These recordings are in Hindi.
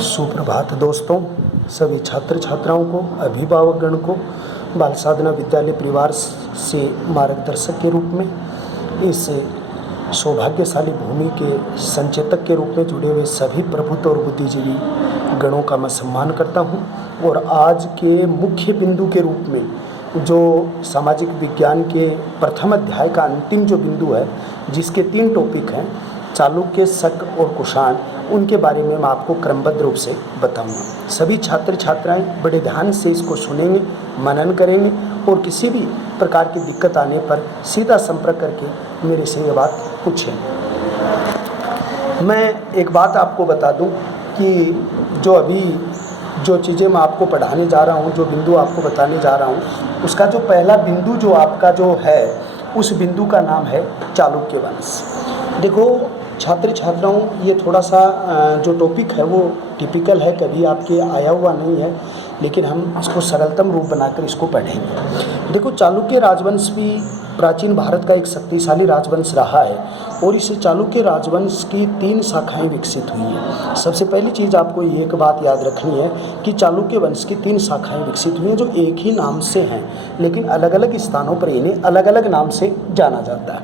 सुप्रभात दोस्तों, सभी छात्र छात्राओं को, अभिभावकगण को बाल साधना विद्यालय परिवार से मार्गदर्शक के रूप में, इस सौभाग्यशाली भूमि के संचेतक के रूप में जुड़े हुए सभी प्रभुत्व और बुद्धिजीवी गणों का मैं सम्मान करता हूं। और आज के मुख्य बिंदु के रूप में जो सामाजिक विज्ञान के प्रथम अध्याय का अंतिम जो बिंदु है, जिसके 3 टॉपिक हैं, चालुक्य, शक और कुषाण, उनके बारे में मैं आपको क्रमबद्ध रूप से बताऊंगा। सभी छात्र छात्राएं बड़े ध्यान से इसको सुनेंगे, मनन करेंगे और किसी भी प्रकार की दिक्कत आने पर सीधा संपर्क करके मेरे से ये बात पूछेंगे। मैं एक बात आपको बता दूं कि जो चीज़ें मैं आपको पढ़ाने जा रहा हूं, जो बिंदु आपको बताने जा रहा हूं, उसका जो पहला बिंदु जो आपका जो है, उस बिंदु का नाम है चालुक्य वंश। देखो छात्र छात्राओं, ये थोड़ा सा जो टॉपिक है वो टिपिकल है, कभी आपके आया हुआ नहीं है, लेकिन हम इसको सरलतम रूप बनाकर इसको पढ़ेंगे। देखो, चालुक्य राजवंश भी प्राचीन भारत का एक शक्तिशाली राजवंश रहा है और इस चालुक्य राजवंश की 3 शाखाएं विकसित हुई हैं। सबसे पहली चीज़ आपको एक बात याद रखनी है कि चालुक्य वंश की 3 शाखाएं विकसित हुई हैं जो एक ही नाम से हैं, लेकिन अलग अलग स्थानों पर इन्हें अलग अलग नाम से जाना जाता है।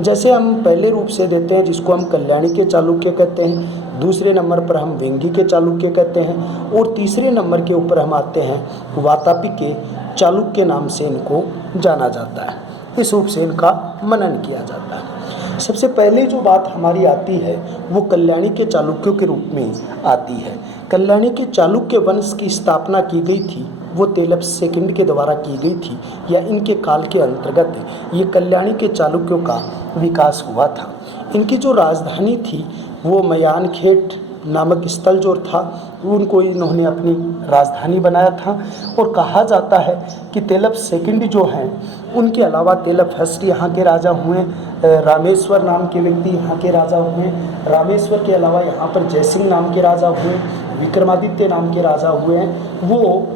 जैसे हम पहले रूप से देते हैं, जिसको हम कल्याणी के चालुक्य कहते हैं, दूसरे नंबर पर हम वेंगी के चालुक्य कहते हैं और तीसरे नंबर के ऊपर हम आते हैं वातापी के चालुक्य नाम से इनको जाना जाता है। इस रूप से इनका मनन किया जाता है। सबसे पहले जो बात हमारी आती है वो कल्याणी के चालुक्यों के रूप में आती है। कल्याणी के चालुक्य वंश की स्थापना की गई थी, वो तेलप सेकंड के द्वारा की गई थी, या इनके काल के अंतर्गत ये कल्याणी के चालुक्यों का विकास हुआ था। इनकी जो राजधानी थी वो मयानखेट नामक स्थल जो था, उनको इन्होंने अपनी राजधानी बनाया था। और कहा जाता है कि तेलप सेकंड जो हैं, उनके अलावा तेलप फर्स्ट यहाँ के राजा हुए, रामेश्वर नाम के व्यक्ति यहाँ के राजा हुए, रामेश्वर के अलावा यहाँ पर जयसिंह नाम के राजा हुए, विक्रमादित्य नाम के राजा हुए हैं, वो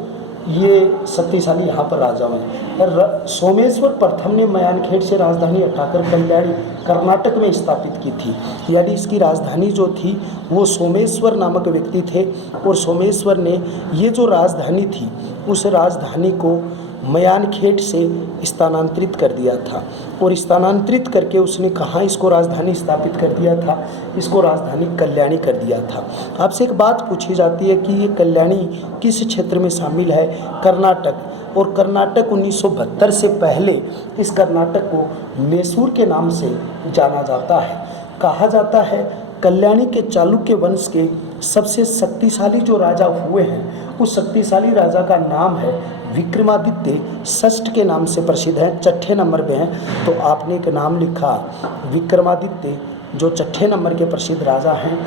ये शक्तिशाली यहाँ पर राजा हुए। सोमेश्वर प्रथम ने मयानखेट से राजधानी हटाकर कल्याणी कर्नाटक में स्थापित की थी, यानी इसकी राजधानी जो थी वो सोमेश्वर नामक व्यक्ति थे और सोमेश्वर ने ये जो राजधानी थी उस राजधानी को मयानखेट से स्थानांतरित कर दिया था। और स्थानांतरित करके उसने कहाँ इसको राजधानी स्थापित कर दिया था? इसको राजधानी कल्याणी कर दिया था। आपसे एक बात पूछी जाती है कि ये कल्याणी किस क्षेत्र में शामिल है? कर्नाटक। और कर्नाटक 1972 से पहले इस कर्नाटक को मैसूर के नाम से जाना जाता है। कहा जाता है कल्याणी के चालुक्य वंश के सबसे शक्तिशाली जो राजा हुए हैं, उस शक्तिशाली राजा का नाम है विक्रमादित्य षष्ठ के नाम से प्रसिद्ध है, 6ठे नंबर पे हैं। तो आपने एक नाम लिखा विक्रमादित्य, जो 6ठे नंबर के प्रसिद्ध राजा हैं,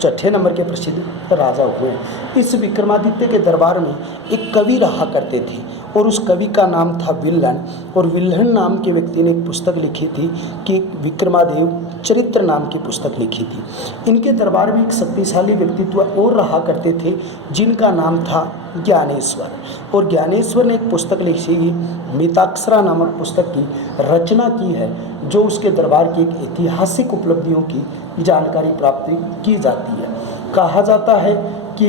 6ठे नंबर के प्रसिद्ध राजा हुए। इस विक्रमादित्य के दरबार में एक कवि रहा करते थे और उस कवि का नाम था विल्हण। और विल्हण नाम के व्यक्ति ने एक पुस्तक लिखी थी कि विक्रमादेव चरित्र नाम की पुस्तक लिखी थी। इनके दरबार में एक शक्तिशाली व्यक्तित्व और रहा करते थे जिनका नाम था ज्ञानेश्वर। और ज्ञानेश्वर ने एक पुस्तक लिखी, मिताक्षरा नामक पुस्तक की रचना की है, जो उसके दरबार की एक ऐतिहासिक उपलब्धियों की जानकारी प्राप्त की जाती है। कहा जाता है कि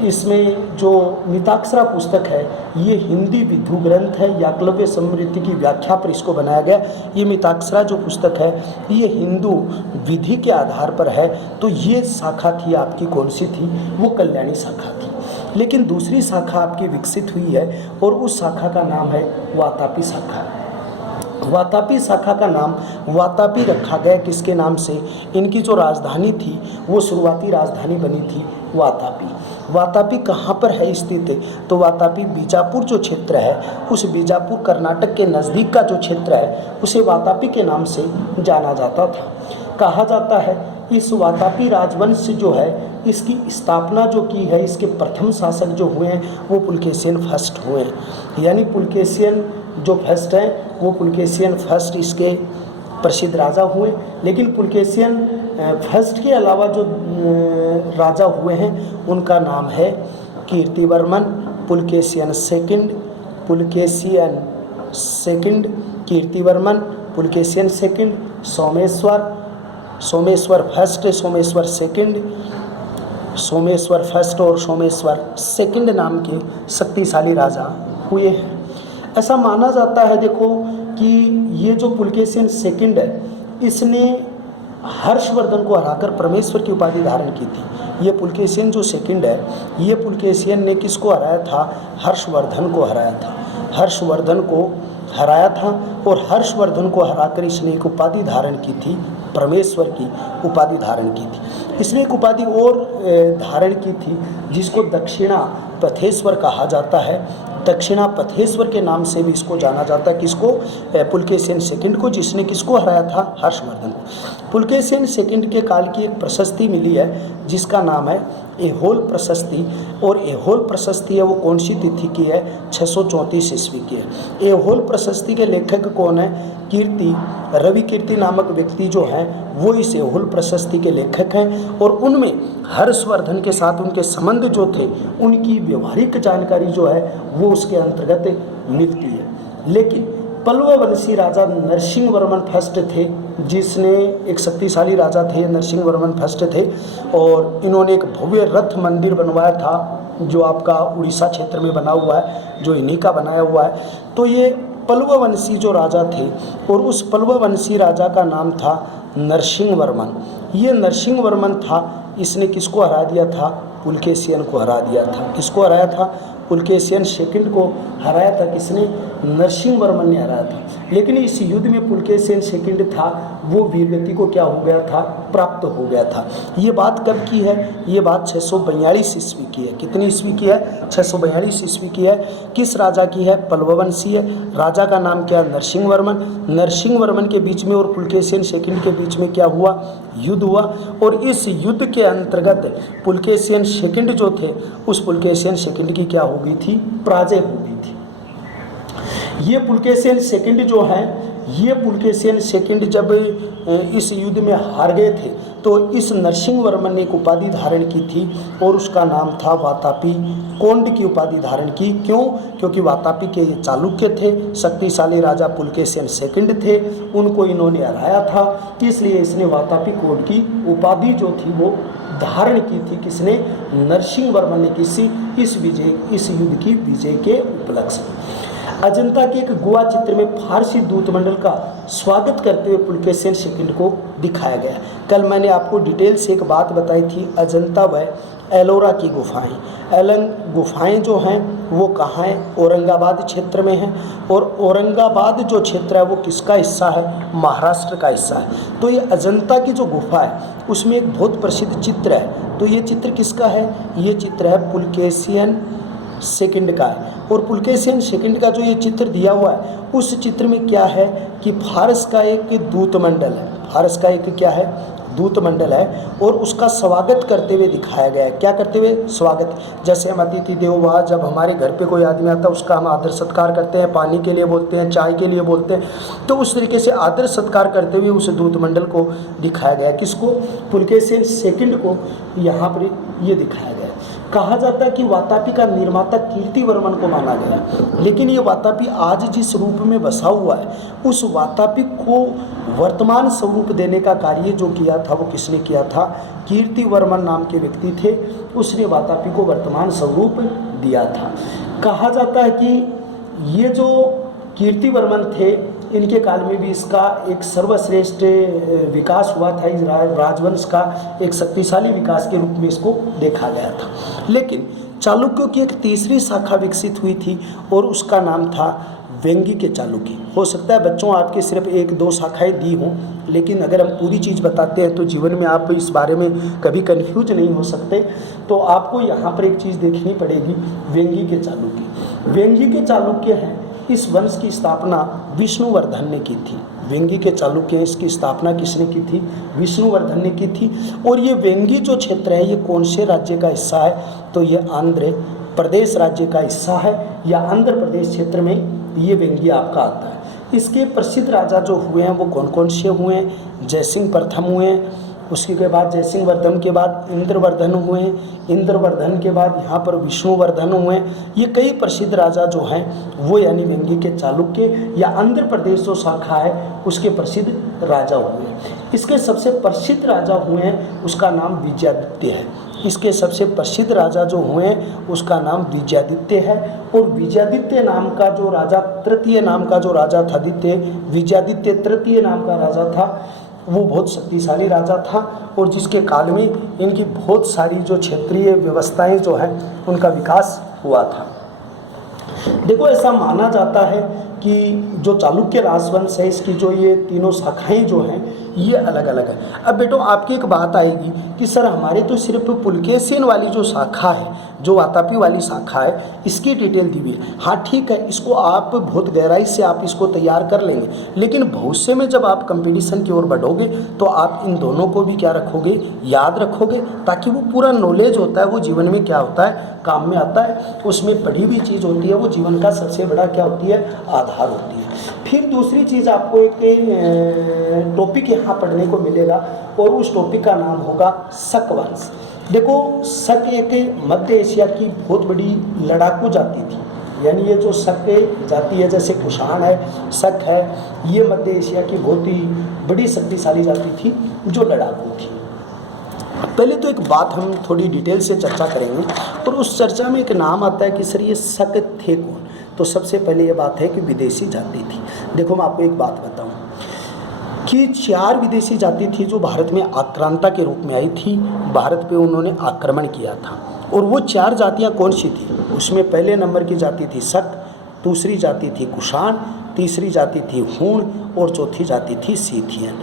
इसमें जो मिताक्षरा पुस्तक है ये हिंदी विधु ग्रंथ है, याकलव्य समृद्धि की व्याख्या पर इसको बनाया गया। ये मिताक्षरा जो पुस्तक है ये हिंदू विधि के आधार पर है। तो ये शाखा थी आपकी, कौन सी थी? वो कल्याणी शाखा थी। लेकिन दूसरी शाखा आपकी विकसित हुई है और उस शाखा का नाम है वातापी शाखा। वातापी शाखा का नाम वातापी रखा गया किसके नाम से? इनकी जो राजधानी थी वो शुरुआती राजधानी बनी थी वातापी। वातापी कहाँ पर है स्थित? तो वातापी बीजापुर जो क्षेत्र है, उस बीजापुर कर्नाटक के नज़दीक का जो क्षेत्र है उसे वातापी के नाम से जाना जाता था। कहा जाता है इस वातापी राजवंश जो है इसकी स्थापना जो की है, इसके प्रथम शासक जो हुए हैं वो पुलकेशियन फर्स्ट हुए हैं। यानी पुलकेशियन जो फर्स्ट हैं वो पुलकेशियन फर्स्ट इसके प्रसिद्ध राजा हुए। लेकिन पुलकेशियन फर्स्ट के अलावा जो राजा हुए हैं उनका नाम है Kirtivarman, Pulakeshin second, Kirtivarman, Pulakeshin second, Someshwar first, Someshwar second, Someshwar first और सोमेश्वर सेकंड नाम के शक्तिशाली राजा हुए हैं। ऐसा माना जाता है देखो कि ये जो पुलकेशिन सेकंड है, इसने हर्षवर्धन को हराकर परमेश्वर की उपाधि धारण की थी। ये पुलकेशिन जो सेकंड है, ये पुलकेशिन ने किसको हराया था? हर्षवर्धन को हराया था। हर्षवर्धन को हराया था और हर्षवर्धन को हराकर इसने एक उपाधि धारण की थी, परमेश्वर की उपाधि धारण की थी। इसने एक उपाधि और धारण की थी जिसको दक्षिणा पथेश्वर कहा जाता है। दक्षिणा पथेश्वर के नाम से भी इसको जाना जाता है। किसको? पुलकेशिन सेकंड को, जिसने किसको हराया था? हर्षवर्धन को। पुलकेशिन सेकंड के काल की एक प्रशस्ति मिली है जिसका नाम है एहोल प्रशस्ति। और एहोल प्रशस्ति है वो कौन सी तिथि की है? 634 ईस्वी की है। एहोल प्रशस्ति के लेखक कौन है? कीर्ति, रवि कीर्ति नामक व्यक्ति जो हैं वो इस एहोल प्रशस्ति के लेखक हैं। और उनमें हर्षवर्धन के साथ उनके संबंध जो थे उनकी व्यवहारिक जानकारी जो है वो उसके अंतर्गत मिलती है। लेकिन पल्लववंशी राजा नरसिंह वर्मन फर्स्ट थे, जिसने एक शक्तिशाली राजा थे, नरसिंह वर्मन फर्स्ट थे। और इन्होंने एक भव्य रथ मंदिर बनवाया था जो आपका उड़ीसा क्षेत्र में बना हुआ है, जो इन्हीं का बनाया हुआ है। तो ये पल्लववंशी जो राजा थे और उस पल्लववंशी राजा का नाम था नरसिंह वर्मन। ये नरसिंह वर्मन था, इसने किसको हरा दिया था? पुलकेशिन को हरा दिया था। किसको हराया था? पुलकेशिन सेकंड को हराया था। किसने? नरसिंह वर्मन ने हराया था। लेकिन इस युद्ध में पुलकेशिन सेकंड था वो वीरगति को क्या हो गया था? प्राप्त हो गया था। ये बात कब की है? ये बात 642 ईस्वी की है। कितनी ईस्वी की है? 642 ईस्वी की है। किस राजा की है? पल्लववंशी है। राजा का नाम क्या? नरसिंह वर्मन। नरसिंह वर्मन के बीच में और पुलकेशिन सेकंड के बीच में क्या हुआ? युद्ध हुआ। और इस युद्ध के अंतर्गत पुलकेशिन सेकंड जो थे उस पुलकेशिन सेकंड की क्या हो गई थी? पराजय हो गई थी। ये पुलकेशिन सेकंड जो है, ये पुलकेशिन सेकंड जब इस युद्ध में हार गए थे तो इस नरसिंह वर्मन ने एक उपाधि धारण की थी और उसका नाम था वातापी कोंड की उपाधि धारण की। क्यों? क्योंकि वातापी के ये चालुक्य थे, शक्तिशाली राजा पुलकेशिन सेकंड थे, उनको इन्होंने हराया था, इसलिए इसने वातापी कोंड की उपाधि जो थी वो धारण की थी। किसने? नरसिंह वर्मन ने। किसी इस युद्ध की विजय के उपलक्ष्य में अजंता के एक गुहा चित्र में फारसी दूतमंडल का स्वागत करते हुए पुलकेशिन सेकंड को दिखाया गया। कल मैंने आपको डिटेल से एक बात बताई थी, अजंता व एलोरा की गुफाएं। एलन गुफाएं जो हैं वो कहाँ हैं? औरंगाबाद क्षेत्र में हैं। और औरंगाबाद जो क्षेत्र है वो किसका हिस्सा है? महाराष्ट्र का हिस्सा है। तो ये अजंता की जो गुफा है उसमें एक बहुत प्रसिद्ध चित्र है। तो ये चित्र किसका है? ये चित्र है पुलकेशिन सेकंड का है। और पुलकेशिन सेकंड का जो ये चित्र दिया हुआ है उस चित्र में क्या है कि फारस का एक दूतमंडल है। फारस का एक क्या है? दूतमंडल है। और उसका स्वागत करते हुए दिखाया गया है। क्या करते हुए? स्वागत। जैसे हम अतिथि देवो भव, जब हमारे घर पे कोई आदमी आता है उसका हम आदर सत्कार करते हैं, पानी के लिए बोलते हैं, चाय के लिए बोलते हैं। तो उस तरीके से आदर सत्कार करते हुए उस दूतमंडल को दिखाया गया। किसको? पुलकेशिन सेकंड को यहाँ पर ये दिखाया गया। कहा जाता है कि वातापी का निर्माता कीर्तिवर्मन को माना गया। लेकिन ये वातापी आज जिस रूप में बसा हुआ है उस वातापी को वर्तमान स्वरूप देने का कार्य जो किया था वो किसने किया था? कीर्तिवर्मन नाम के व्यक्ति थे, उसने वातापी को वर्तमान स्वरूप दिया था। कहा जाता है कि ये जो कीर्तिवर्मन थे इनके काल में भी इसका एक सर्वश्रेष्ठ विकास हुआ था। इस राजवंश का एक शक्तिशाली विकास के रूप में इसको देखा गया था। लेकिन चालुक्यों की एक तीसरी शाखा विकसित हुई थी और उसका नाम था वेंगी के चालुक्य। हो सकता है बच्चों आपके सिर्फ 1-2 शाखाएं दी हों, लेकिन अगर हम पूरी चीज़ बताते हैं तो जीवन में आप इस बारे में कभी कन्फ्यूज नहीं हो सकते। तो आपको यहाँ पर एक चीज़ देखनी पड़ेगी, वेंगी के चालुक्य। वेंगी के चालुक्य हैं, इस वंश की स्थापना विष्णुवर्धन ने की थी। वेंगी के चालुक्य, इसकी स्थापना किसने की थी? विष्णुवर्धन ने की थी। और ये वेंगी जो क्षेत्र है ये कौन से राज्य का हिस्सा है? तो ये आंध्र प्रदेश राज्य का हिस्सा है, या आंध्र प्रदेश क्षेत्र में ये वेंगी आपका आता है। इसके प्रसिद्ध राजा जो हुए हैं वो कौन कौन से हुए हैं? जयसिंह प्रथम हुए हैं, उसके के बाद जयसिंह वर्धन के बाद इंद्रवर्धन हुए हैं, इंद्रवर्धन के बाद यहाँ पर विष्णुवर्धन हुए हैं। ये कई प्रसिद्ध राजा जो हैं वो यानी वेंगी के चालुक्य या आंध्र प्रदेश जो शाखा है उसके प्रसिद्ध राजा हुए हैं। इसके सबसे प्रसिद्ध राजा हुए हैं उसका नाम विजयादित्य है। इसके सबसे प्रसिद्ध राजा जो हुए उसका नाम विजयादित्य है। और विजयादित्य नाम का जो राजा, तृतीय नाम का जो राजा था, विजयादित्य तृतीय नाम का राजा था, वो बहुत शक्तिशाली राजा था और जिसके काल में इनकी बहुत सारी जो क्षेत्रीय व्यवस्थाएं जो है उनका विकास हुआ था। देखो, ऐसा माना जाता है कि जो चालुक्य राजवंश है इसकी जो ये तीनों शाखाएं जो हैं ये अलग अलग है। अब बेटो आपकी एक बात आएगी कि सर हमारे तो सिर्फ पुलकेशिन वाली जो शाखा है, जो वातापी वाली शाखा है, इसकी डिटेल दी हुई है। हाँ ठीक है, इसको आप बहुत गहराई से आप इसको तैयार कर लेंगे, लेकिन भविष्य में जब आप कंपटीशन की ओर बढ़ोगे तो आप इन दोनों को भी क्या रखोगे, याद रखोगे, ताकि वो पूरा नॉलेज होता है वो जीवन में क्या होता है, काम में आता है। उसमें पढ़ी हुई चीज़ होती है वो जीवन का सबसे बड़ा क्या होती है, आधार होती है। फिर दूसरी चीज़ आपको एक टॉपिक यहाँ पढ़ने को मिलेगा और उस टॉपिक का नाम होगा शक वंश। देखो, शक एक मध्य एशिया की बहुत बड़ी लड़ाकू जाति थी। यानी ये जो शक जाति है, जैसे कुषाण है, शक है, ये मध्य एशिया की बहुत ही बड़ी शक्तिशाली जाति थी जो लड़ाकू थी। पहले तो एक बात हम थोड़ी डिटेल से चर्चा करेंगे और उस चर्चा में एक नाम आता है कि सर ये शक थे कौन। तो सबसे पहले ये बात है कि विदेशी जाति थी। देखो मैं आपको एक बात बताऊं कि 4 विदेशी जाति थी जो भारत में आक्रांता के रूप में आई थी, भारत पे उन्होंने आक्रमण किया था। और वो 4 जातियां कौन सी थी, उसमें पहले नंबर की जाति थी शक, दूसरी जाति थी कुषाण, तीसरी जाति थी हूण और चौथी जाति थी सीथियन।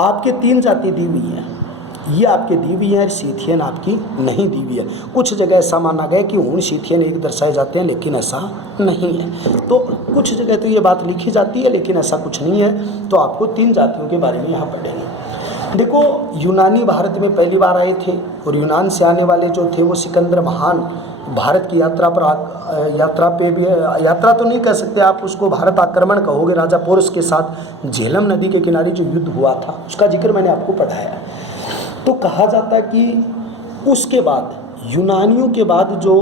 आपके 3 जाति दी हुई हैं, ये आपके दी हुई है, सीथियन आपकी नहीं दी हुई है। कुछ जगह ऐसा माना गया कि हूण सीथियन एक दर्शाए जाते हैं, लेकिन ऐसा नहीं है। तो कुछ जगह तो ये बात लिखी जाती है, लेकिन ऐसा कुछ नहीं है। तो आपको 3 जातियों के बारे में यहाँ पढ़ेंगे। देखो, यूनानी भारत में पहली बार आए थे और यूनान से आने वाले जो थे वो सिकंदर महान भारत की यात्रा तो नहीं कह सकते आप उसको, भारत आक्रमण कहोगे। राजा पोरस के साथ झेलम नदी के किनारे जो युद्ध हुआ था उसका जिक्र मैंने आपको पढ़ाया। तो कहा जाता है कि उसके बाद यूनानियों के बाद जो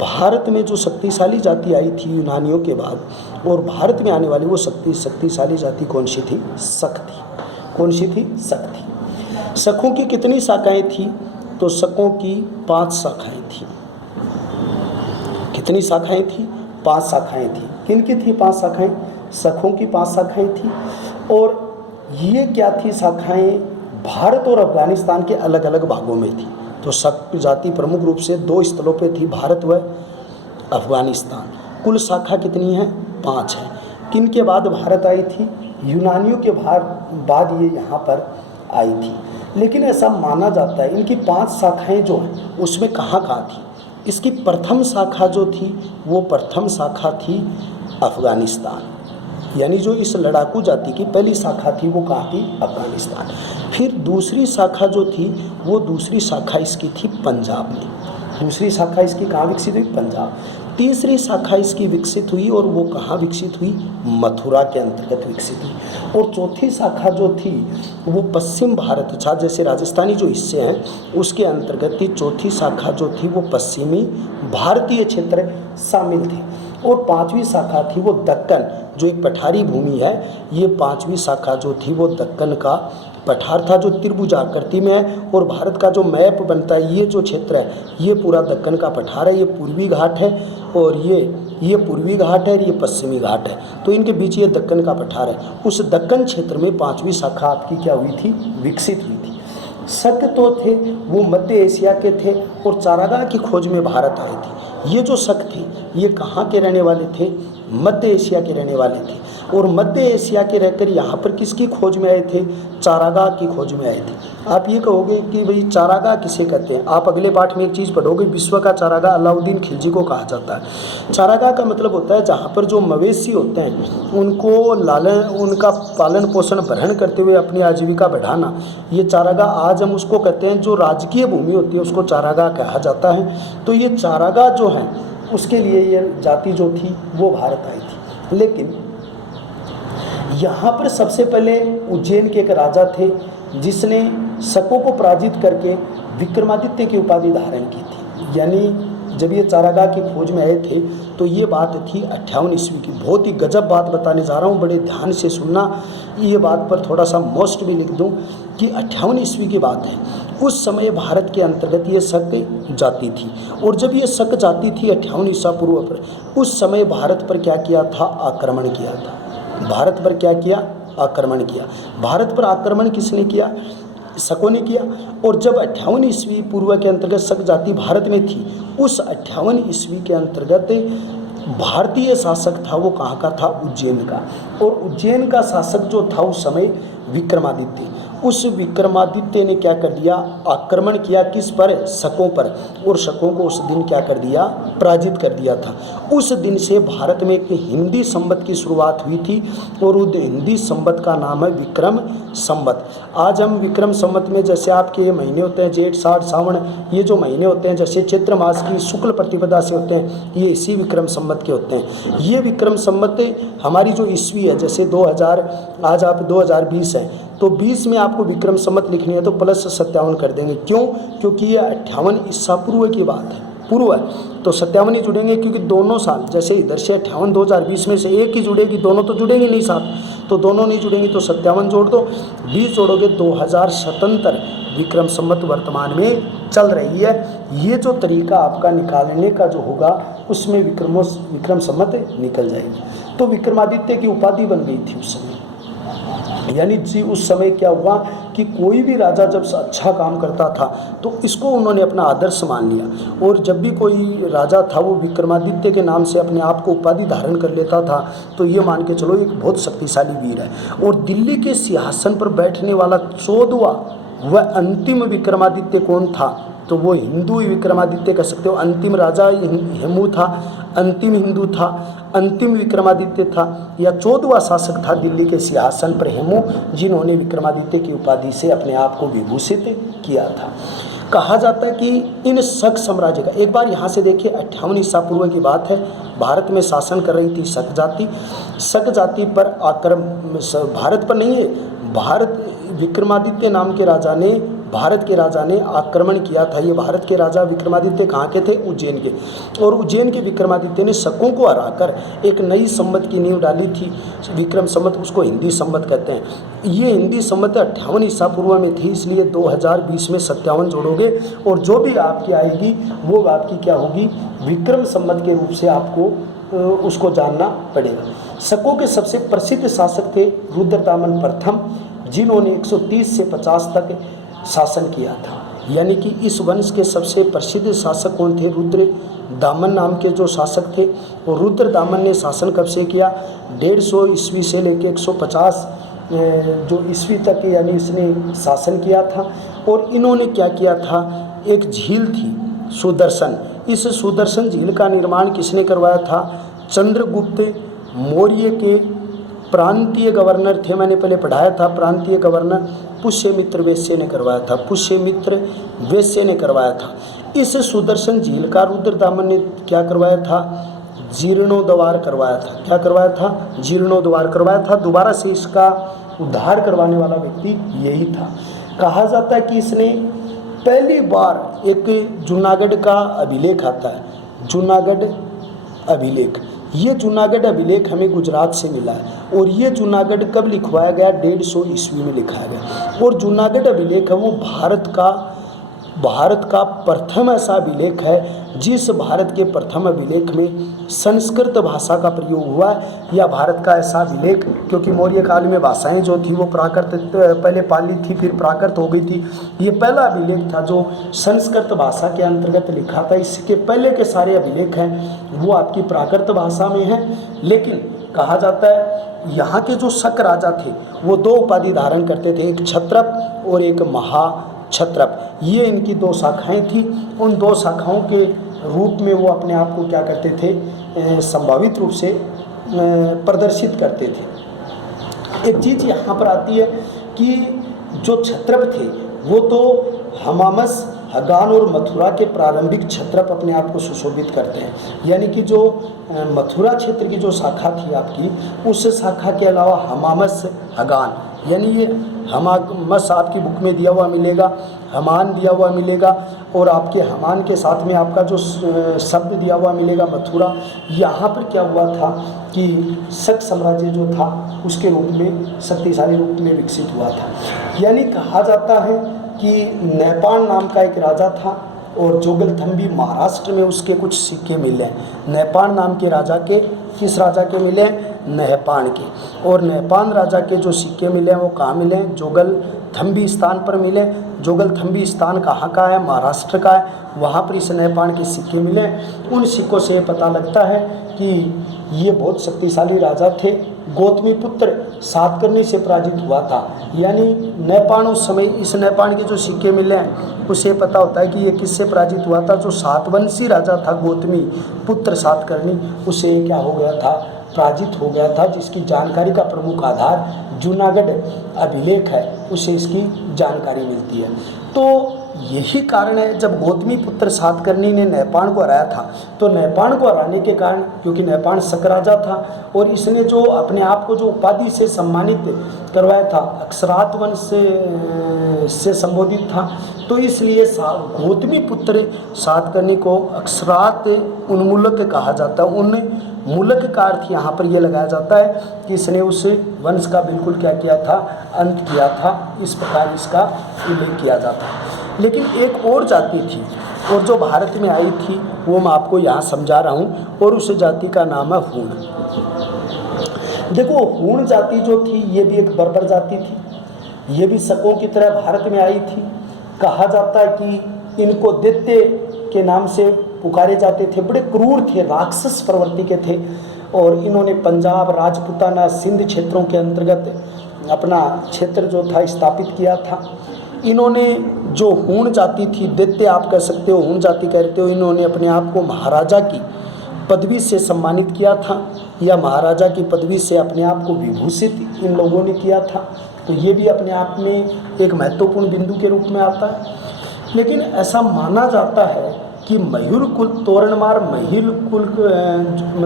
भारत में जो शक्तिशाली जाति आई थी यूनानियों के बाद, और भारत में आने वाली वो शक्तिशाली जाति कौन सी थी, शक थी। कौन सी थी, शक थी। शकों की कितनी शाखाएं थी, तो शकों की 5 शाखाएं थी। कितनी शाखाएं थी, 5 शाखाएं थी। किन की थी 5 शाखाएं, शकों की 5 शाखाएं थी। और ये क्या थी शाखाएं, भारत और अफगानिस्तान के अलग अलग भागों में थी। तो शक जाति प्रमुख रूप से 2 स्थलों पे थी, भारत व अफगानिस्तान। कुल शाखा कितनी है, 5 है। किन के बाद भारत आई थी, यूनानियों के बाद ये यहाँ पर आई थी। लेकिन ऐसा माना जाता है इनकी 5 शाखाएं जो हैं उसमें कहाँ थी। इसकी प्रथम शाखा जो थी वो प्रथम शाखा थी अफगानिस्तान, यानी जो इस लड़ाकू जाति की पहली शाखा थी वो कहाँ थी, अफगानिस्तान। फिर दूसरी शाखा जो थी वो दूसरी शाखा इसकी थी पंजाब में। दूसरी शाखा इसकी कहाँ विकसित हुई, पंजाब। तीसरी शाखा इसकी विकसित हुई और वो कहाँ विकसित हुई, मथुरा के अंतर्गत विकसित हुई। और चौथी शाखा जो थी वो पश्चिम भारत था, जैसे राजस्थानी जो हिस्से हैं उसके अंतर्गत थी। चौथी शाखा जो थी वो पश्चिमी भारतीय क्षेत्र शामिल थी। और 5वीं शाखा थी वो दक्कन, जो एक पठारी भूमि है। ये 5वीं शाखा जो थी वो दक्कन का पठार था जो त्रिभुज आकृति में है। और भारत का जो मैप बनता है, ये जो क्षेत्र है ये पूरा दक्कन का पठार है। ये पूर्वी घाट है और ये पूर्वी घाट है और ये पश्चिमी घाट है। तो इनके बीच ये दक्कन का पठार है। उस दक्कन क्षेत्र में 5वीं शाखा आपकी क्या हुई थी, विकसित हुई थी। शक तो थे वो मध्य एशिया के थे और चारागाह की खोज में भारत आए थे। ये जो शक थे ये कहाँ के रहने वाले थे, मध्य एशिया के रहने वाले थे। और मध्य एशिया के रहकर यहाँ पर किसकी खोज में आए थे, चारागाह की खोज में आए थे। आप ये कहोगे कि भाई चारागाह किसे कहते हैं, आप अगले पाठ में एक चीज़ पढ़ोगे, विश्व का चारागाह अलाउद्दीन खिलजी को कहा जाता है। चारागाह का मतलब होता है जहाँ पर जो मवेशी होते हैं उनका पालन पोषण भरण करते हुए अपनी आजीविका बढ़ाना, ये चारागाह आज हम उसको कहते हैं। जो राजकीय भूमि होती है उसको चारागाह कहा जाता है। तो ये चारागाह जो है उसके लिए ये जाति जो थी वो भारत आई थी। लेकिन यहाँ पर सबसे पहले उज्जैन के एक राजा थे जिसने शकों को पराजित करके विक्रमादित्य की उपाधि धारण की थी। यानी जब ये चारागाह की खोज में आए थे तो ये बात थी 58 ईस्वी की। बहुत ही गजब बात बताने जा रहा हूँ, बड़े ध्यान से सुनना। ये बात पर थोड़ा सा मोस्ट भी लिख दूँ कि 58 ईस्वी की बात है, उस समय भारत के अंतर्गत ये शक जाति थी। और जब ये शक जाति थी 58 ईसा पूर्व पर, उस समय भारत पर क्या किया था? आक्रमण किया था। भारत पर क्या किया? आक्रमण किया। भारत पर आक्रमण किसने किया? शकों ने किया। और जब 58 ईस्वी पूर्व के अंतर्गत शक जाति भारत में थी, उस 58 ईस्वी के अंतर्गत भारतीय शासक था वो कहाँ का था? उज्जैन का। और उज्जैन का शासक जो था उस समय विक्रमादित्य। उस विक्रमादित्य ने क्या कर दिया? आक्रमण किया। किस पर? शकों पर। और शकों को उस दिन क्या कर दिया? पराजित कर दिया था। उस दिन से भारत में एक हिंदी संवत की शुरुआत हुई थी और उस हिंदी संवत का नाम है विक्रम संवत। आज हम विक्रम संवत में जैसे आपके ये महीने होते हैं जेठ साठ सावन, ये जो महीने होते हैं जैसे चैत्र मास की शुक्ल प्रतिपदा से होते हैं, ये इसी विक्रम संवत के होते हैं। ये विक्रम संवत हमारी जो ईस्वी है, जैसे 2000, आज आप 2020 हैं तो 20 में आपको विक्रम संवत लिखनी है तो +57 कर देंगे। क्यों? क्योंकि ये 58 ईसा पूर्व की बात है, पूर्व है तो 57 ही जुड़ेंगे, क्योंकि दोनों साल जैसे इधर से 58 2020 में से एक ही जुड़ेगी, दोनों तो जुड़ेंगे नहीं साथ, तो दोनों नहीं जुड़ेंगी तो 57 जोड़ दो, 20 जोड़ोगे 2077 विक्रम संवत वर्तमान में चल रही है। ये जो तरीका आपका निकालने का जो होगा उसमें विक्रम संवत निकल जाएगी। तो विक्रमादित्य की उपाधि बन गई थी उस समय। यानी जी उस समय क्या हुआ कि कोई भी राजा जब अच्छा काम करता था तो इसको उन्होंने अपना आदर्श मान लिया। और जब भी कोई राजा था वो विक्रमादित्य के नाम से अपने आप को उपाधि धारण कर लेता था तो ये मान के चलो एक बहुत शक्तिशाली वीर है। और दिल्ली के सिंहासन पर बैठने वाला 14वां वह अंतिम विक्रमादित्य कौन था? तो वो हिंदू विक्रमादित्य कह सकते हो। अंतिम राजा हेमू था, अंतिम हिंदू था, अंतिम विक्रमादित्य था, या 14वां शासक था दिल्ली के सिंहासन पर हेमू, जिन्होंने विक्रमादित्य की उपाधि से अपने आप को विभूषित किया था। कहा जाता है कि इन शक साम्राज्य का, एक बार यहाँ से देखिए 58 ईसा पूर्व की बात है, भारत में शासन कर रही थी शक जाति। शक जाति पर आक्रमण, भारत पर नहीं है, भारत विक्रमादित्य नाम के राजा ने, भारत के राजा ने आक्रमण किया था। ये भारत के राजा विक्रमादित्य कहाँ के थे? उज्जैन के। और उज्जैन के विक्रमादित्य ने शकों को हराकर एक नई संवत की नींव डाली थी, विक्रम संवत, उसको हिंदी संवत कहते हैं। ये हिंदी संवत 58 ईसा पूर्व में थी, इसलिए 2020 में 57 जोड़ोगे और जो भी आपकी आएगी वो आपकी क्या होगी? विक्रम संवत के रूप से आपको उसको जानना पड़ेगा। शकों के सबसे प्रसिद्ध शासक थे रुद्रदामन प्रथम, जिन्होंने 130 से 50 तक शासन किया था। यानी कि इस वंश के सबसे प्रसिद्ध शासक कौन थे? रुद्रदामन नाम के जो शासक थे। और रुद्रदामन ने शासन कब से किया? 150 ईस्वी से लेकर 150 जो ईस्वी तक, यानी इसने शासन किया था। और इन्होंने क्या किया था? एक झील थी सुदर्शन, इस सुदर्शन झील का निर्माण किसने करवाया था? चंद्रगुप्त मौर्य के प्रांतीय गवर्नर थे, मैंने पहले पढ़ाया था, प्रांतीय गवर्नर पुष्यमित्र वैश्य ने करवाया था, पुष्यमित्र वैश्य ने करवाया था। इस सुदर्शन झील का रुद्रदामन ने क्या करवाया था? जीर्णोद्धार करवाया था। क्या करवाया था? जीर्णोद्धार करवाया था। दोबारा से इसका उद्धार करवाने वाला व्यक्ति यही था। कहा जाता है कि इसने पहली बार, एक जूनागढ़ का अभिलेख आता है, जूनागढ़ अभिलेख, ये जूनागढ़ अभिलेख हमें गुजरात से मिला है। और ये जूनागढ़ कब लिखवाया गया? 150 ईस्वी में लिखाया गया। और जूनागढ़ अभिलेख है वो भारत का प्रथम ऐसा अभिलेख है जिस भारत के प्रथम अभिलेख में संस्कृत भाषा का प्रयोग हुआ है, या भारत का ऐसा अभिलेख, क्योंकि मौर्य काल में भाषाएं जो थी वो प्राकृत पहले पाली थी फिर प्राकृत हो गई थी। ये पहला अभिलेख था जो संस्कृत भाषा के अंतर्गत लिखा था। इसके पहले के सारे अभिलेख हैं वो आपकी प्राकृत भाषा में हैं। लेकिन कहा जाता है यहाँ के जो शक राजा थे वो 2 उपाधि धारण करते थे, एक क्षत्रप और एक महाक्षत्रप। ये इनकी 2 शाखाएं थी। उन 2 शाखाओं के रूप में वो अपने आप को क्या करते थे? संभावित रूप से प्रदर्शित करते थे। एक चीज़ यहाँ पर आती है कि जो क्षत्रप थे वो तो हमामस, हगान और मथुरा के प्रारंभिक क्षत्रप अपने आप को सुशोभित करते हैं। यानी कि जो मथुरा क्षेत्र की जो शाखा थी आपकी, उस शाखा के अलावा हमामस, हगान, यानी ये हमामस आपकी बुक में दिया हुआ मिलेगा, हमान दिया हुआ मिलेगा, और आपके हमान के साथ में आपका जो शब्द दिया हुआ मिलेगा मथुरा। यहाँ पर क्या हुआ था कि शक साम्राज्य जो था उसके रूप में, शक्तिशाली रूप में विकसित हुआ था। यानी कहा जाता है कि नेपाल नाम का एक राजा था और जोगलथम्बी महाराष्ट्र में उसके कुछ सिक्के मिले। नेपाल नाम के राजा के, किस राजा के मिले? नहपान के। और नहपान राजा के जो सिक्के मिले वो कहाँ मिले? जोगलथम्बी स्थान पर मिले। जोगलथम्बी स्थान कहाँ का है? महाराष्ट्र का है। वहाँ पर इस नहपान के सिक्के मिले। उन सिक्कों से पता लगता है कि ये बहुत शक्तिशाली राजा थे। गौतमी पुत्र सातकर्णी से पराजित हुआ था। यानी नहपान उस समय, इस नहपान के जो सिक्के मिले हैं उससे पता होता है कि ये किससे पराजित हुआ था? जो सातवंशी राजा था गौतमी पुत्र सातकर्णी, उससे क्या हो गया था? पराजित हो गया था। जिसकी जानकारी का प्रमुख आधार जूनागढ़ अभिलेख है, उससे इसकी जानकारी मिलती है। तो यही कारण है, जब गौतमी पुत्र सातकर्णी ने नहपान को हराया था, तो नहपान को हराने के कारण, क्योंकि नहपान शक राजा था और इसने जो अपने आप को जो उपाधि से सम्मानित करवाया था, अक्षरात वंश से संबोधित था, तो इसलिए गौतमी पुत्र सातकर्णी को अक्षरात उन्मूलक कहा जाता है। उन्मूलक का अर्थ यहाँ पर यह लगाया जाता है कि इसने उस वंश का बिल्कुल क्या किया था? अंत किया था। इस प्रकार इसका उल्लेख किया जाता है। लेकिन एक और जाति थी, और जो भारत में आई थी वो मैं आपको यहाँ समझा रहा हूँ, और उस जाति का नाम है हूण। देखो, हूण जाति जो थी ये भी एक बर्बर जाति थी। ये भी शकों की तरह भारत में आई थी। कहा जाता है कि इनको दैत्य के नाम से पुकारे जाते थे। बड़े क्रूर थे, राक्षस प्रवृत्ति के थे, और इन्होंने पंजाब, राजपूताना, सिंध क्षेत्रों के अंतर्गत अपना क्षेत्र जो था स्थापित किया था। इन्होंने जो हूण जाति थी, दैत्य आप कह सकते हो, हूण जाति कहते हो, इन्होंने अपने आप को महाराजा की पदवी से सम्मानित किया था, या महाराजा की पदवी से अपने आप को विभूषित इन लोगों ने किया था। तो ये भी अपने आप में एक महत्वपूर्ण बिंदु के रूप में आता है। लेकिन ऐसा माना जाता है कि मयूर कुल तोरणमार,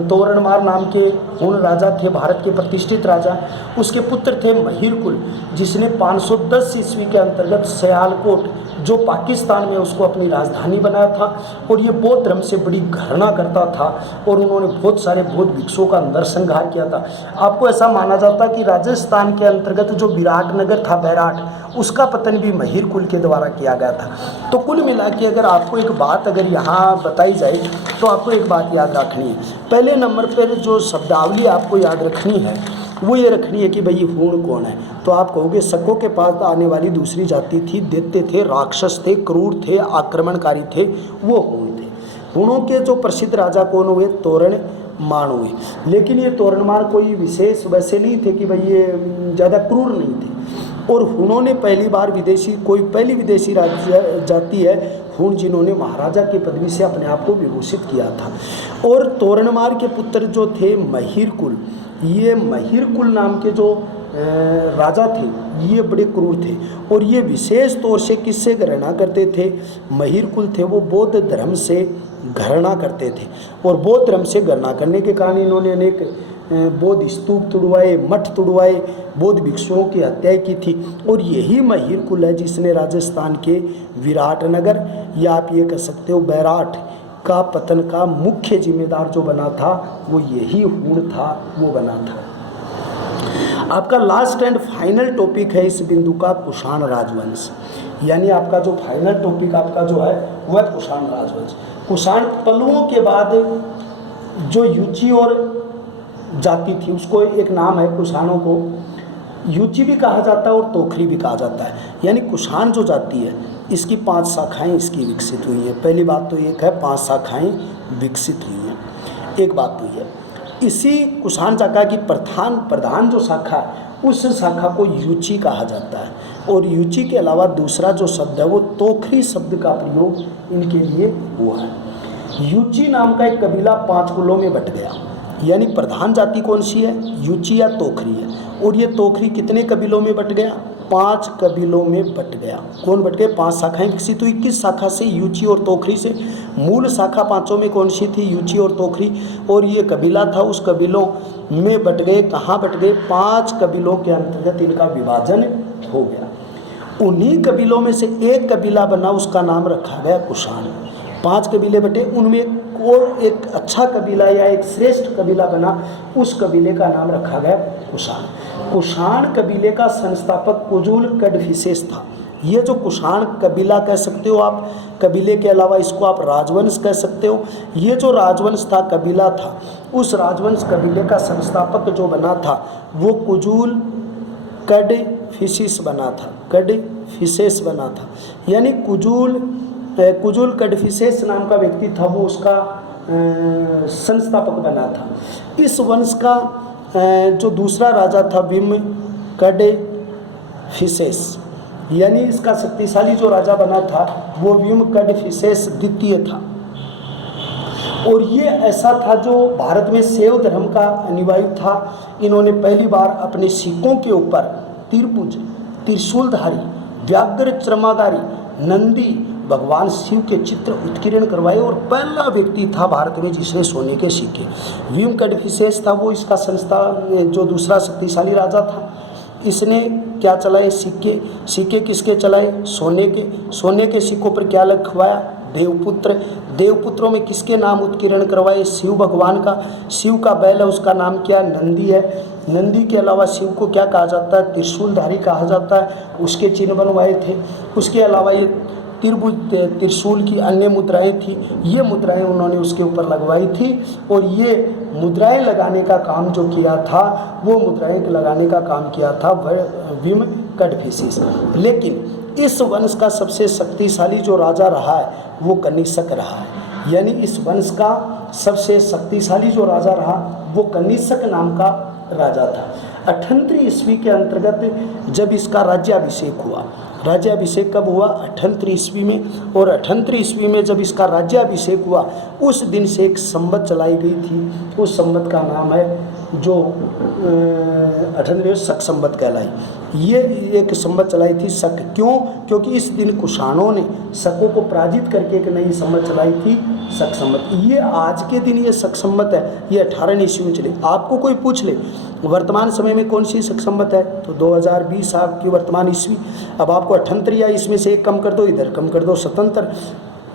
तोरणमार नाम के हूण राजा थे, भारत के प्रतिष्ठित राजा। उसके पुत्र थे महिर कुल, जिसने 510 ईस्वी के अंतर्गत सियालकोट, जो पाकिस्तान में, उसको अपनी राजधानी बनाया था। और ये बौद्ध धर्म से बड़ी घृणा करता था, और उन्होंने बहुत सारे बौद्ध भिक्षुओं का नरसंहार किया था। आपको ऐसा माना जाता कि राजस्थान के अंतर्गत जो विराटनगर था, बैराट, उसका पतन भी महिर कुल के द्वारा किया गया था। तो कुल मिला के अगर आपको एक बात अगर यहाँ बताई जाए तो आपको एक बात याद रखनी है। पहले नंबर पर जो शब्दावली आपको याद रखनी है वो ये रखनी है कि भाई हूण कौन है। तो आप कहोगे शकों के पास आने वाली दूसरी जाति थी, दैत्य थे, राक्षस थे, क्रूर थे, आक्रमणकारी थे, वो हूण थे। हूणों के जो प्रसिद्ध राजा कौन हुए? तोरणमाण हुए। लेकिन ये तोरणमाण कोई विशेष वैसे नहीं थे कि भाई ये ज़्यादा क्रूर नहीं थे। और हूणों ने पहली बार पहली विदेशी जाति है हूण, जिन्होंने महाराजा की पदवी से अपने आप को विभूषित किया था। और तोरणमार के पुत्र जो थे महिर कुल, ये महिर कुल नाम के जो राजा थे, ये बड़े क्रूर थे, और ये विशेष तौर से किससे घृणा करते थे? महिर कुल थे वो बौद्ध धर्म से घृणा करते थे, और बौद्ध धर्म से घृणा करने के कारण इन्होंने अनेक बौद्ध स्तूप तुड़वाए, मठ तुड़वाए, बौद्ध भिक्षुओं की हत्या की थी। और यही महिर कुल है जिसने राजस्थान के विराटनगर, या आप ये कह सकते हो बैराट का पतन का मुख्य जिम्मेदार जो बना था वो यही हूण था, वो बना था। आपका लास्ट एंड फाइनल टॉपिक है इस बिंदु का कुषाण राजवंश। यानी आपका जो फाइनल टॉपिक आपका जो है वह कुषाण राजवंश। कुषाण पल्लवों के बाद जो युची और जाति थी उसको एक नाम है, कुषाणों को युची भी कहा जाता है और तोखरी भी कहा जाता है। यानी कुषाण जो जाति है इसकी 5 शाखाएं इसकी विकसित हुई हैं। पहली बात तो एक है 5 शाखाएं विकसित हुई हैं। एक बात तो है इसी कुषाण शाखा की प्रधान जो शाखा है उस शाखा को युची कहा जाता है। और युची के अलावा दूसरा जो शब्द है वो तोखरी शब्द का प्रयोग इनके लिए हुआ है। युची नाम का एक कबीला 5 कुलों में बट गया। यानी प्रधान जाति कौन सी है? युची या तोखरी है। और ये तोखरी कितने कबीलों में बट गया? 5 कबीलों में बट गया। कौन बट गए? 5 शाखाएं विकसित हुई। किस शाखा से? युची और तोखरी से। मूल शाखा 5 में कौन सी थी? युची और तोखरी। और ये कबीला था, उस कबीलों में बट गए। कहाँ बट गए? 5 कबीलों के अंतर्गत इनका विभाजन हो गया। उन्हीं कबीलों में से एक कबीला बना, उसका नाम रखा गया कुषाण। 5 कबीले बटे, उनमें और एक अच्छा कबीला या एक श्रेष्ठ कबीला बना, उस कबीले का नाम रखा गया कुषाण। कुषाण कबीले का संस्थापक कुजुल कड़फिसेस था। ये जो कुषाण कबीला कह सकते हो आप, कबीले के अलावा इसको आप राजवंश कह सकते हो। ये जो राजवंश था, कबीला था, उस राजवंश कबीले का संस्थापक जो बना था वो कुजुल कड़फिसेस बना था, कड़फिसेस बना था। यानी कुजुल कड़फिसेस नाम का व्यक्ति था, वो उसका संस्थापक बना था। इस वंश का जो दूसरा राजा था विम कड़फिसेस, यानी इसका शक्तिशाली जो राजा बना था वो विम कड़फिसेस द्वितीय था। और ये ऐसा था जो भारत में शैव धर्म का अनुयायी था। इन्होंने पहली बार अपने सिक्कों के ऊपर त्रिभुज, त्रिशूलधारी, व्याघ्र चर्माधारी, नंदी, भगवान शिव के चित्र उत्कीर्ण करवाए और पहला व्यक्ति था भारत में जिसने सोने के सिक्के। विम कड़फिसेस था वो इसका संस्था जो दूसरा शक्तिशाली राजा था। इसने क्या चलाए? सिक्के किसके चलाए? सोने के सिक्कों पर क्या लिखवाया? देवपुत्र। देवपुत्रों में किसके नाम उत्कीर्ण करवाए? शिव भगवान का। शिव का बैल है, उसका नाम क्या? नंदी है। नंदी के अलावा शिव को क्या कहा जाता है? त्रिशूलधारी कहा जाता है। उसके चिन्ह बनवाए थे। उसके अलावा ये त्रिभुज त्रिशूल की अन्य मुद्राएं थी, ये मुद्राएं उन्होंने उसके ऊपर लगवाई थी। और ये मुद्राएं लगाने का काम जो किया था, वो मुद्राएं लगाने का काम किया था विम कड़फिसेस। लेकिन इस वंश का सबसे शक्तिशाली जो राजा रहा है वो कनिष्क रहा है। यानी इस वंश का सबसे शक्तिशाली जो राजा रहा वो कनिष्क नाम का राजा था। 38 ईस्वी के अंतर्गत जब इसका राज्याभिषेक हुआ, राज्याभिषेक कब हुआ? 38 ईस्वी में। और 38 ईस्वी में जब इसका राज्याभिषेक हुआ, उस दिन से एक संवत चलाई गई थी। उस संवत का नाम है जो 38 शक संवत कहलाई। ये एक संवत चलाई थी शक। क्यों? क्योंकि इस दिन कुषाणों ने शकों को पराजित करके एक नई संवत चलाई थी, शक संवत। ये आज के दिन ये शक संवत है, ये 18 ईस्वी में चली। आपको कोई पूछ ले वर्तमान समय में कौन सी शक संवत है, तो 2020 आपकी वर्तमान ईस्वी। अब आपको 78 या इसमें से एक कम कर दो, इधर कम कर दो, स्वतंत्र।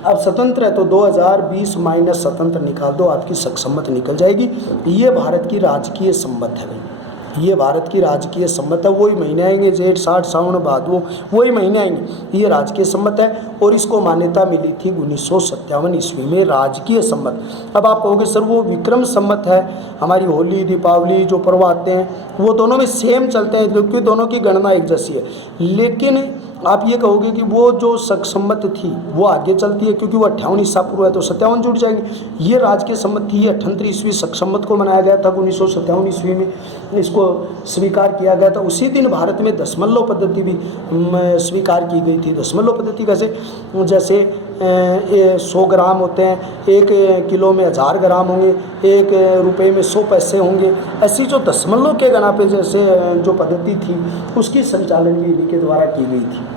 अब स्वतंत्र है तो 2020 माइनस स्वतंत्र निकाल दो, आपकी शक संवत निकल जाएगी। ये भारत की राजकीय संवत है भाई, ये भारत की राजकीय संवत है। वही महीने आएंगे, जेठ, साठ, सावन, भादो, वही महीने आएंगे। ये राजकीय संवत है और इसको मान्यता मिली थी 1957 ईस्वी में, राजकीय संवत। अब आप कहोगे सर वो विक्रम संवत है, हमारी होली, दीपावली जो पर्व आते हैं वो दोनों में सेम चलते हैं क्योंकि दोनों की गणना एक जैसी है। लेकिन आप ये कहोगे कि वो जो शक संवत थी वो आगे चलती है क्योंकि वो 58 ईसा पूर्व है तो 57 जुड़ जाएंगे। ये राजकीय संवत थी, 38 ईस्वी शक संवत को मनाया गया था। 1957 ईस्वी में इसको स्वीकार किया गया था। उसी दिन भारत में दशमलव पद्धति भी स्वीकार की गई थी। दशमलव पद्धति कैसे? जैसे 100 ग्राम होते हैं, 1 किलो में 1000 ग्राम होंगे, 1 रुपये में 100 पैसे होंगे। ऐसी जो दशमलव के गणा पे जैसे जो पद्धति थी उसकी संचालन भी इन्हीं के द्वारा की गई थी।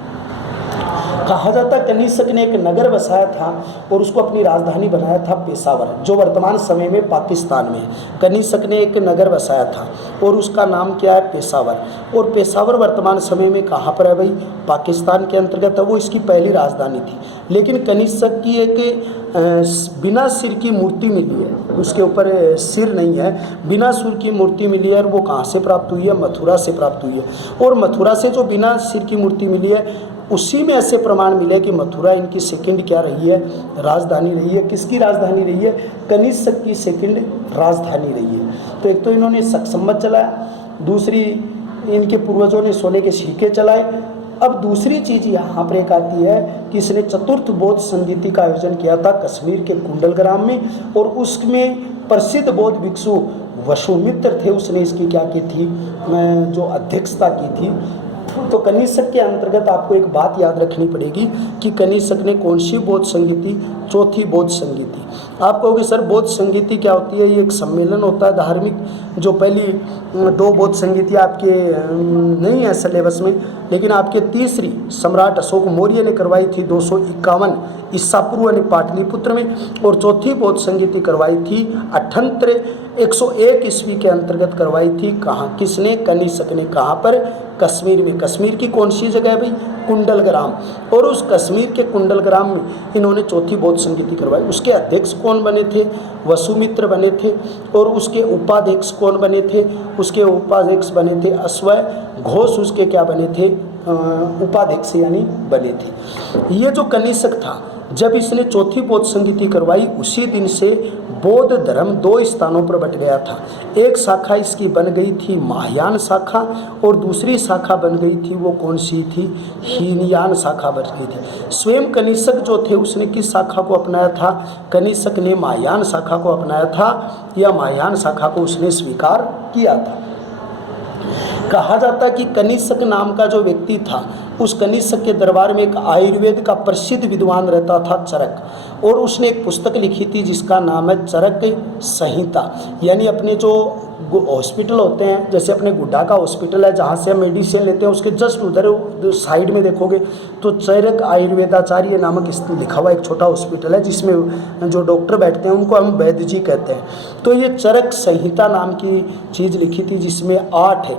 कहा जाता कनिष्क ने एक नगर बसाया था और उसको अपनी राजधानी बनाया था पेशावर, जो वर्तमान समय में पाकिस्तान में है। कनिष्क ने एक नगर बसाया था और उसका नाम क्या है? पेशावर। और पेशावर वर्तमान समय में कहाँ पर है भाई? पाकिस्तान के अंतर्गत है। वो इसकी पहली राजधानी थी। लेकिन कनिष्क की एक बिना सिर की मूर्ति मिली है, उसके ऊपर सिर नहीं है, बिना सिर की मूर्ति मिली है। और वो कहाँ से प्राप्त हुई है? मथुरा से प्राप्त हुई है। और मथुरा से जो बिना सिर की मूर्ति मिली है उसी में ऐसे प्रमाण मिले कि मथुरा इनकी सेकंड क्या रही है? राजधानी रही है। किसकी राजधानी रही है? कनिष्क की सेकंड राजधानी रही है। तो एक तो इन्होंने शक संवत चलाया, दूसरी इनके पूर्वजों ने सोने के सिक्के चलाए। अब दूसरी चीज़ यहाँ पर एक आती है कि इसने चतुर्थ बौद्ध संगीति का आयोजन किया था कश्मीर के कुंडलग्राम में, और उसमें प्रसिद्ध बौद्ध भिक्षु वसुमित्र थे, उसने इसकी क्या की थी? जो अध्यक्षता की थी। तो कनिष्क के अंतर्गत आपको एक बात याद रखनी पड़ेगी कि कनिष्क ने कौन सी बौद्ध संगीति? चौथी बौद्ध संगीति। आप कहोगे सर बौद्ध संगीति क्या होती है? ये एक सम्मेलन होता है धार्मिक। जो पहली 2 बौद्ध संगीति आपके नहीं है सिलेबस में, लेकिन आपके तीसरी सम्राट अशोक मौर्य ने करवाई थी 251 ईसा पूर्व ने पाटलिपुत्र में, और चौथी बौद्ध संगीति करवाई थी 101 ईस्वी के अंतर्गत करवाई थी। कहाँ? किसने? कनिष्क ने। कहाँ पर? कश्मीर में। कश्मीर की कौन सी जगह है भाई? कुंडलग्राम। और उस कश्मीर के कुंडलग्राम में इन्होंने चौथी बौद्ध संगीति करवाई। उसके अध्यक्ष कौन बने थे? वसुमित्र बने थे। और उसके उपाध्यक्ष कौन बने थे? उसके उपाध्यक्ष बने थे अश्वघोष। उसके क्या बने थे? उपाध्यक्ष यानी बने थे। ये जो कनिष्क था, जब इसने चौथी बौद्ध संगीति करवाई, उसी दिन से बौद्ध धर्म दो स्थानों पर बट गया था। एक शाखा इसकी बन गई थी महायान शाखा, और दूसरी शाखा बन गई थी, वो कौन सी थी? हीनयान शाखा बन गई थी। स्वयं कनिष्क जो थे उसने किस शाखा को अपनाया था? कनिष्क ने महायान शाखा को अपनाया था, या महायान शाखा को उसने स्वीकार किया था। कहा जाता है कि कनिष्क नाम का जो व्यक्ति था, उस कनिष्क के दरबार में एक आयुर्वेद का प्रसिद्ध विद्वान रहता था, चरक। और उसने एक पुस्तक लिखी थी जिसका नाम है चरक संहिता। यानी अपने जो हॉस्पिटल होते हैं, जैसे अपने गुड्डा का हॉस्पिटल है जहाँ से हम मेडिसिन लेते हैं, उसके जस्ट उधर साइड में देखोगे तो चरक आयुर्वेदाचार्य नामक लिखा हुआ एक छोटा हॉस्पिटल है, जिसमें जो डॉक्टर बैठते हैं उनको हम वैद्य जी कहते हैं। तो ये चरक संहिता नाम की चीज़ लिखी थी, जिसमें 8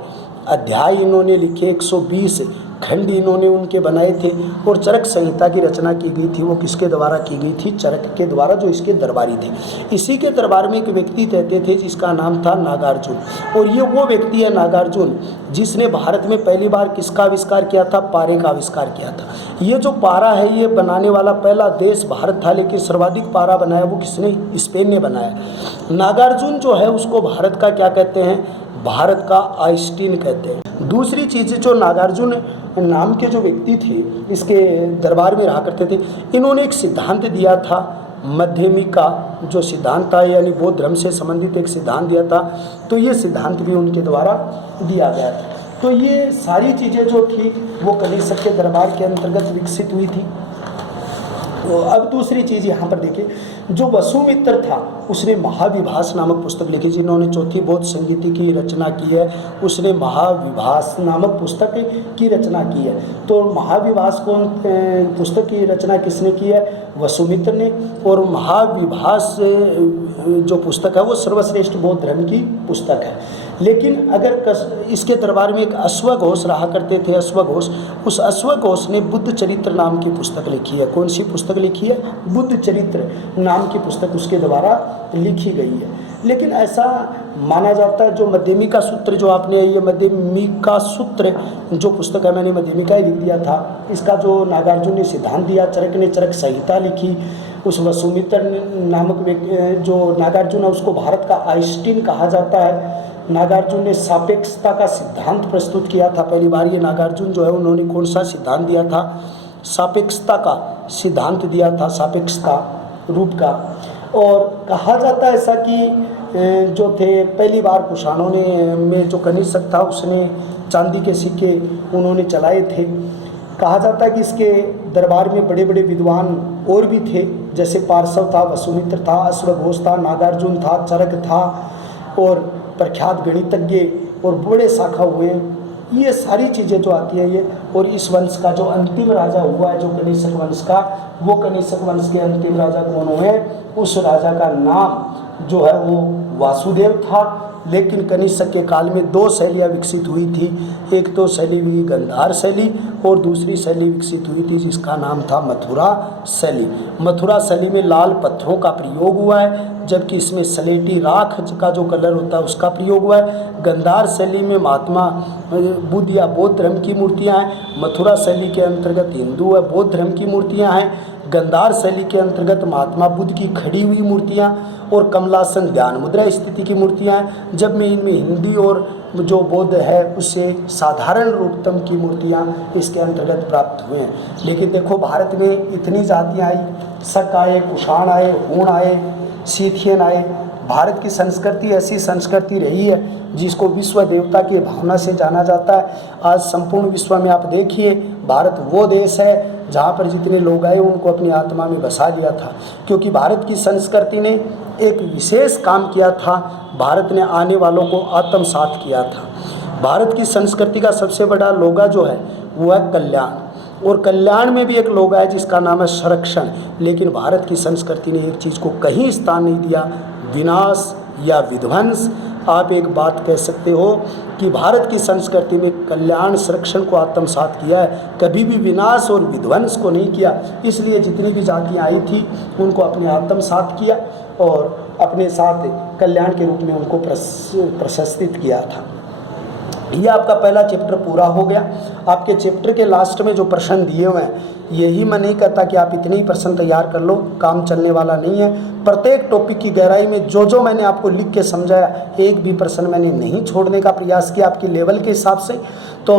अध्याय इन्होंने लिखे, 120 खंड इन्होंने उनके बनाए थे। और चरक संहिता की रचना की गई थी, वो किसके द्वारा की गई थी? चरक के द्वारा, जो इसके दरबारी थे। इसी के दरबार में एक व्यक्ति रहते थे जिसका नाम था नागार्जुन। और ये वो व्यक्ति है नागार्जुन जिसने भारत में पहली बार किसका आविष्कार किया था? पारे का आविष्कार किया था। ये जो पारा है, ये बनाने वाला पहला देश भारत था, लेकिन सर्वाधिक पारा बनाया वो किसने? स्पेन ने बनाया। नागार्जुन जो है उसको भारत का क्या कहते हैं? भारत का आइंस्टीन कहते हैं। दूसरी चीज़, जो नागार्जुन नाम के जो व्यक्ति थे इसके दरबार में रहा करते थे, इन्होंने एक सिद्धांत दिया था, मध्यमिका जो सिद्धांत था, यानी बौद्ध धर्म से संबंधित एक सिद्धांत दिया था। तो ये सिद्धांत भी उनके द्वारा दिया गया था। तो ये सारी चीज़ें जो थी वो कनिष्क के दरबार के अंतर्गत विकसित हुई थी। तो अब दूसरी चीज़ यहाँ पर देखिए, जो वसुमित्र था उसने महाविभास नामक पुस्तक लिखी। जिन्होंने चौथी बौद्ध संगीति की रचना की है, उसने महाविभास नामक पुस्तक की रचना की है। तो महाविभास कौन पुस्तक की रचना किसने की है? वसुमित्र ने। और महाविभास जो पुस्तक है वो सर्वश्रेष्ठ बौद्ध धर्म की पुस्तक है। लेकिन अगर इसके दरबार में एक अश्वघोष रहा करते थे, अश्वघोष, उस अश्वघोष ने बुद्ध चरित्र नाम की पुस्तक लिखी है। कौन सी पुस्तक लिखी है? बुद्ध चरित्र नाम की पुस्तक उसके द्वारा लिखी गई है। लेकिन ऐसा माना जाता है, जो मध्यमिका सूत्र जो आपने, ये मध्यमिका सूत्र जो पुस्तक है, मैंने मध्यमिका ही लिख दिया था, इसका जो नागार्जुन ने सिद्धांत दिया, चरक ने चरक संहिता लिखी, उस वसुमित्र नामक जो नागार्जुन है उसको भारत का आइंस्टीन कहा जाता है। नागार्जुन ने सापेक्षता का सिद्धांत प्रस्तुत किया था पहली बार। ये नागार्जुन जो है उन्होंने कौन सा सिद्धांत दिया था? सापेक्षता का सिद्धांत दिया था, सापेक्षता रूप का। और कहा जाता है ऐसा कि जो थे पहली बार कुषाणों ने में जो कनिष्क था उसने चांदी के सिक्के उन्होंने चलाए थे। कहा जाता है कि इसके दरबार में बड़े बड़े विद्वान और भी थे, जैसे पार्श्व था, वसुमित्र था, अश्वघोष था, नागार्जुन था, चरक था, और प्रख्यात गणितज्ञ और बड़े शाखा हुए। ये सारी चीज़ें जो आती है ये, और इस वंश का जो अंतिम राजा हुआ है, जो कनिष्क वंश का, वो कनिष्क वंश के अंतिम राजा कौन हुए? उस राजा का नाम जो है वो वासुदेव था। लेकिन कनिष्क के काल में 2 शैलियाँ विकसित हुई थी। एक तो शैली हुई गंधार शैली, और दूसरी शैली विकसित हुई थी जिसका नाम था मथुरा शैली। मथुरा शैली में लाल पत्थरों का प्रयोग हुआ है, जबकि इसमें स्लेटी राख का जो कलर होता है उसका प्रयोग हुआ है। गंधार शैली में महात्मा बुद्ध या बौद्ध धर्म की मूर्तियाँ हैं। मथुरा शैली के अंतर्गत हिंदू व बौद्ध धर्म की मूर्तियाँ हैं। गंधार शैली के अंतर्गत महात्मा बुद्ध की खड़ी हुई मूर्तियाँ और कमलासन ध्यान मुद्रा स्थिति की मूर्तियाँ हैं। जब में इनमें हिंदी और जो बौद्ध है उससे साधारण रूपतम की मूर्तियाँ इसके अंतर्गत प्राप्त हुए हैं। लेकिन देखो भारत में इतनी जातियाँ आई, शक आए, कुषाण आए, हूण आए, सीथियन आए। भारत की संस्कृति ऐसी संस्कृति रही है जिसको विश्व देवता की भावना से जाना जाता है। आज संपूर्ण विश्व में आप देखिए, भारत वो देश है जहाँ पर जितने लोग आए उनको अपनी आत्मा में बसा लिया था, क्योंकि भारत की संस्कृति ने एक विशेष काम किया था। भारत ने आने वालों को आत्मसात किया था। भारत की संस्कृति का सबसे बड़ा लोगा जो है वो है कल्याण, और कल्याण में भी एक लोगा है जिसका नाम है संरक्षण। लेकिन भारत की संस्कृति ने एक चीज़ को कहीं स्थान नहीं दिया, विनाश या विध्वंस आप एक बात कह सकते हो कि भारत की संस्कृति में कल्याण संरक्षण को आत्मसात किया है, कभी भी विनाश और विध्वंस को नहीं किया। इसलिए जितनी भी जातियाँ आई थी उनको अपने आत्मसात किया और अपने साथ कल्याण के रूप में उनको प्रशस्तित किया था। ये आपका पहला चैप्टर पूरा हो गया। आपके चैप्टर के लास्ट में जो प्रश्न दिए हुए हैं, यही मैं नहीं कहता कि आप इतने ही प्रश्न तैयार कर लो, काम चलने वाला नहीं है। प्रत्येक टॉपिक की गहराई में जो मैंने आपको लिख के समझाया, एक भी प्रश्न मैंने नहीं छोड़ने का प्रयास किया आपकी लेवल के हिसाब से। तो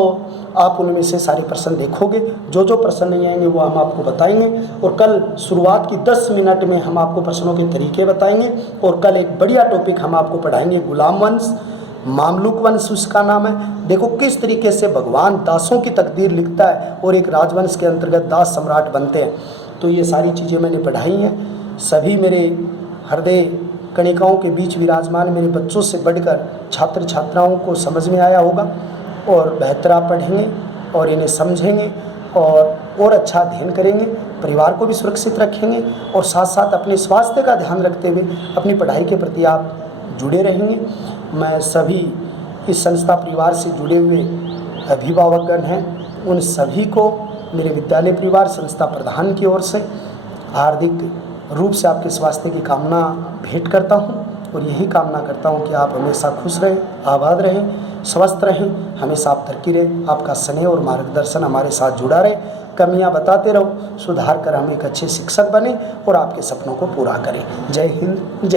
आप उनमें से सारे प्रश्न देखोगे, जो प्रश्न नहीं आएंगे वो हम आपको बताएंगे। और कल शुरुआत की 10 मिनट में हम आपको प्रश्नों के तरीके बताएंगे। और कल एक बढ़िया टॉपिक हम आपको पढ़ाएंगे, गुलाम वंश, मामलुक वंश उसका नाम है। देखो किस तरीके से भगवान दासों की तकदीर लिखता है और एक राजवंश के अंतर्गत दास सम्राट बनते हैं। तो ये सारी चीज़ें मैंने पढ़ाई हैं। सभी मेरे हृदय कणिकाओं के बीच विराजमान मेरे बच्चों से बढ़कर छात्र छात्राओं को समझ में आया होगा और बेहतर आप पढ़ेंगे और इन्हें समझेंगे और अच्छा अध्ययन करेंगे, परिवार को भी सुरक्षित रखेंगे और साथ साथ अपने स्वास्थ्य का ध्यान रखते हुए अपनी पढ़ाई के प्रति आप जुड़े रहेंगे। मैं सभी इस संस्था परिवार से जुड़े हुए अभिभावकगण हैं, उन सभी को मेरे विद्यालय परिवार संस्था प्रधान की ओर से हार्दिक रूप से आपके स्वास्थ्य की कामना भेंट करता हूं और यही कामना करता हूं कि आप हमेशा खुश रहें, आबाद रहें, स्वस्थ रहें, हमेशा आप तरक्की रहें। आपका स्नेह और मार्गदर्शन हमारे साथ जुड़ा रहे, कमियां बताते रहो, सुधार कर हम एक अच्छे शिक्षक बने और आपके सपनों को पूरा करें। जय हिंद, जय